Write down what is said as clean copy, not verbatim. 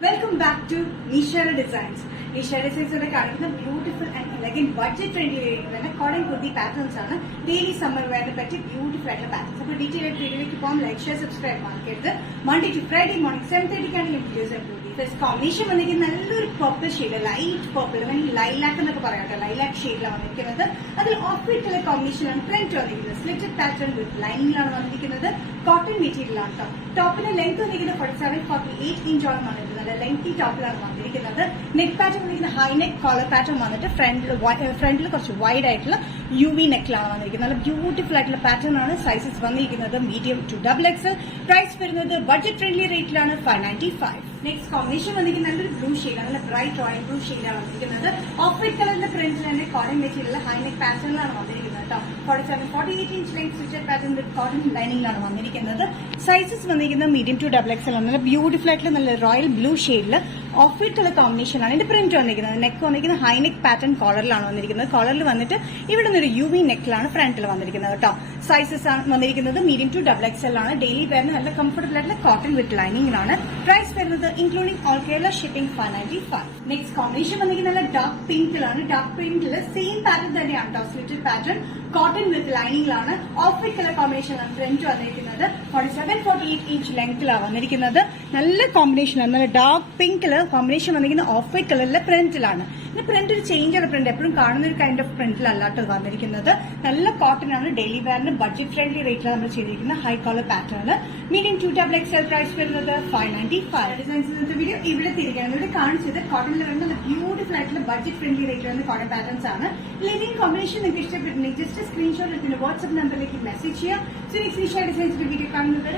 Welcome back to Nishara Designs. Nishara Designs are beautiful and elegant budget friendly cotton kurti patterns ആണ് daily summer wear പറ്റിയ beautiful ആയിട്ടുള്ള patterns. അപ്പോൾ detailed വീഡിയോയിലേക്ക് പോകാം. Like, share, subscribe മാർക്കരുത്. Monday to Friday morning 7:30 ക്കാണ് ഈ videos upload ചെയ്യുന്നത്. First combination വന്നിരിക്കുന്ന നല്ലൊരു purple shade, light purple, lilac എന്നൊക്കെ പറയാട്ടെ, ലൈലാക്ക് ഷെയ്ഡിലാണ് വന്നിരിക്കുന്നത്. അതിൽ ഓഫ് വൈറ്റ് കളർ കോമ്പിനേഷനാണ് പ്രിന്റ് വന്നിരിക്കുന്നത്. സ്ലിറ്റഡ് പാറ്റേൺ വിത്ത് ലൈനിലാണ് വന്നിരിക്കുന്നത്. കോട്ടൺ മെറ്റീരിയൽ ആണ് കേട്ടോ. ടോപ്പിന്റെ ലെങ്ത് വന്നിരിക്കുന്നത് 47-48 ഇഞ്ചോളം വന്നിരിക്കുന്നത്. ലെങ്തി ടോപ്പിലാണ് വന്നിരിക്കുന്നത്. നെക്ക് പാറ്റേൺ വന്നിരിക്കുന്ന ഹൈ നെക്ക് കോളർ പാറ്റേൺ വന്നിട്ട് ഫ്രണ്ടിൽ കുറച്ച് വൈഡ് ആയിട്ടുള്ള UV നെക്കിലാണ് വന്നിരിക്കുന്നത്. നല്ല ബ്യൂട്ടിഫുൾ ആയിട്ടുള്ള പാറ്റേൺ ആണ്. സൈസസ് വന്നിരിക്കുന്നത് മീഡിയം ടു XXL. പ്രൈസ് വരുന്നത് ബഡ്ജറ്റ് ഫ്രണ്ട്ലി റേറ്റിലാണ് 595. നെക്സ്റ്റ് കോമ്പിനേഷൻ വന്നിരിക്കുന്നത് നല്ലൊരു ബ്ലൂ ഷെയ്ഡാണ്, നല്ല ബ്രൈറ്റ് റോയൽ ബ്ലൂ ഷെയ്ഡാണ് വന്നിരിക്കുന്നത്. ഓഫ് വൈറ്റ് കളറിന്റെ പ്രിന്റിൽ തന്നെ കോട്ടൺ മെറ്റീരിയൽ ഹൈ നെക്ക് പാറ്റേണിലാണ് വന്നിരിക്കുന്നത് കേട്ടോ. 47-48 inch length stitched pattern with cotton ലൈനിങ്ങിലാണ് വന്നിരിക്കുന്നത്. സൈസസ് വന്നിരിക്കുന്നത് മീഡിയം ടു XXL ആണ്. നല്ല ബ്യൂട്ടിഫുൾ ആയിട്ടുള്ള നല്ല റോയൽ ബ്ലൂ ഷെയ്ഡിൽ ഓഫ് വൈറ്റ് കളർ കോമ്പിനേഷൻ ആണ് ഇതിന്റെ പ്രിന്റ് വന്നിരിക്കുന്നത്. നെക്ക് വന്നിരിക്കുന്നത് ഹൈ നെക്ക് പാറ്റേൺ കോളറിലാണ് വന്നിരിക്കുന്നത്. കോളറിൽ വന്നിട്ട് ഇവിടെ നിന്നൊരു UV നെക്കിലാണ് ഫ്രണ്ടിൽ വന്നിരിക്കുന്നത് കേട്ടോ. സൈസസ് വന്നിരിക്കുന്നത് മീഡിയം ടു XXL ആണ്. ഡെയിലി വെയറിന് നല്ല കംഫർട്ടബിൾ ആയിട്ടുള്ള കോട്ടൺ വിത്ത് ലൈനിങ്ങിലാണ്. പ്രൈസ് വരുന്നത് including all Kerala shipping 595. Next combination വന്നിരിക്കുന്നത് നല്ല ഡാർക്ക് പിങ്കിലാണ്. ഡാർക്ക് പിങ്കിൽ സെയിം പാറ്റേൺ തന്നെയാണ് കേട്ടോ. സ്ലിറ്റഡ് പാറ്റേൺ കോട്ടൺ വിത്ത് ലൈനിങ്ങിലാണ്. ഓഫ് വൈറ്റ് കളർ കോമ്പിനേഷനാണ് പ്രിന്റ് വന്നിരിക്കുന്നത്. 47-48 ഇഞ്ച് ലെങ്ത്തിലാണ് വന്നിരിക്കുന്നത്. നല്ല കോമ്പിനേഷനാണ്. നല്ല ഡാർക്ക് പിങ്ക് കോമ്പിനേഷൻ വന്നിരിക്കുന്നത് ഓഫ് വൈറ്റ് കളറിലെ പ്രിന്റിലാണ്. പ്രിന്റ് ഒരു ചേഞ്ച് പ്രിന്റ് എപ്പോഴും കാണുന്ന ഒരു കൈൻഡ് ഓഫ് പ്രിന്റിലല്ലാട്ടോ വന്നിരിക്കുന്നത്. നല്ല കോട്ടൺ ആണ്. ഡെയിലി വെയറിന് ബഡ്ജറ്റ് ഫ്രണ്ട്ലി റേറ്റിലാണ് നമ്മൾ ചെയ്തിരിക്കുന്ന high collar pattern. Medium to XXL. Price വരുന്നത് 595. ഡിസൈൻസ് വീഡിയോ ഇവിടെ തിരികെയാണ്. ഇവിടെ കാണിച്ചത് കോട്ടണിൽ വരുന്ന ബ്യൂട്ടിഫുൾ ആയിട്ടുള്ള ബഡ്ജറ്റ് ഫ്രണ്ട്ലി റേറ്റ് വരുന്ന കോട്ടൺ പാറ്റേൺസ് ആണ്. ലിവിംഗ് കോമ്പിനേഷൻ നിങ്ങൾക്ക് ഇഷ്ടപ്പെട്ടിട്ടുണ്ടെങ്കിൽ ജസ്റ്റ് സ്ക്രീൻഷോട്ട് എടുത്തിന് വാട്സ്ആപ്പ് നമ്പറിലേക്ക് മെസ്സേജ് ചെയ്യാം. സോ നെക്സ്റ്റ് ഡിസൈൻസിന്റെ വീഡിയോ കാണുന്നത്